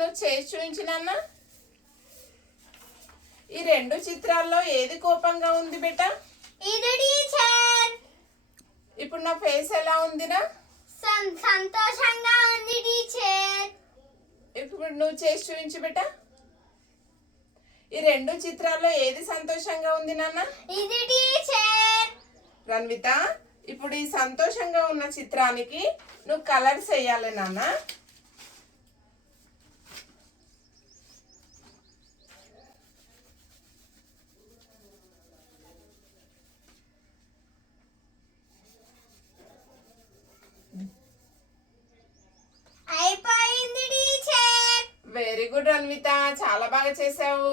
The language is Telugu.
నువ్వు చేసి చూపించినన్న. ఈ రెండు చిత్రాల్లో ఏది కోపంగా ఉంది బేట? ఇది టీచర్. ఇప్పుడు నా ఫేస్ ఎలా ఉందిరా? సంతోషంగా ఉంది టీచర్. ఇప్పుడు నువ్వు చేసి చూపించు బేట. ఈ రెండు చిత్రాల్లో ఏది సంతోషంగా ఉంది నాన్న? ఇది టీచర్. రన్విత, ఇప్పుడు ఈ సంతోషంగా ఉన్న చిత్రానికి నువ్వు కలర్స్ వేయాలి నాన్న. అయిపోయింది టీచర్. వెరీ గుడ్ రన్విత, చాలా బాగా చేసావు.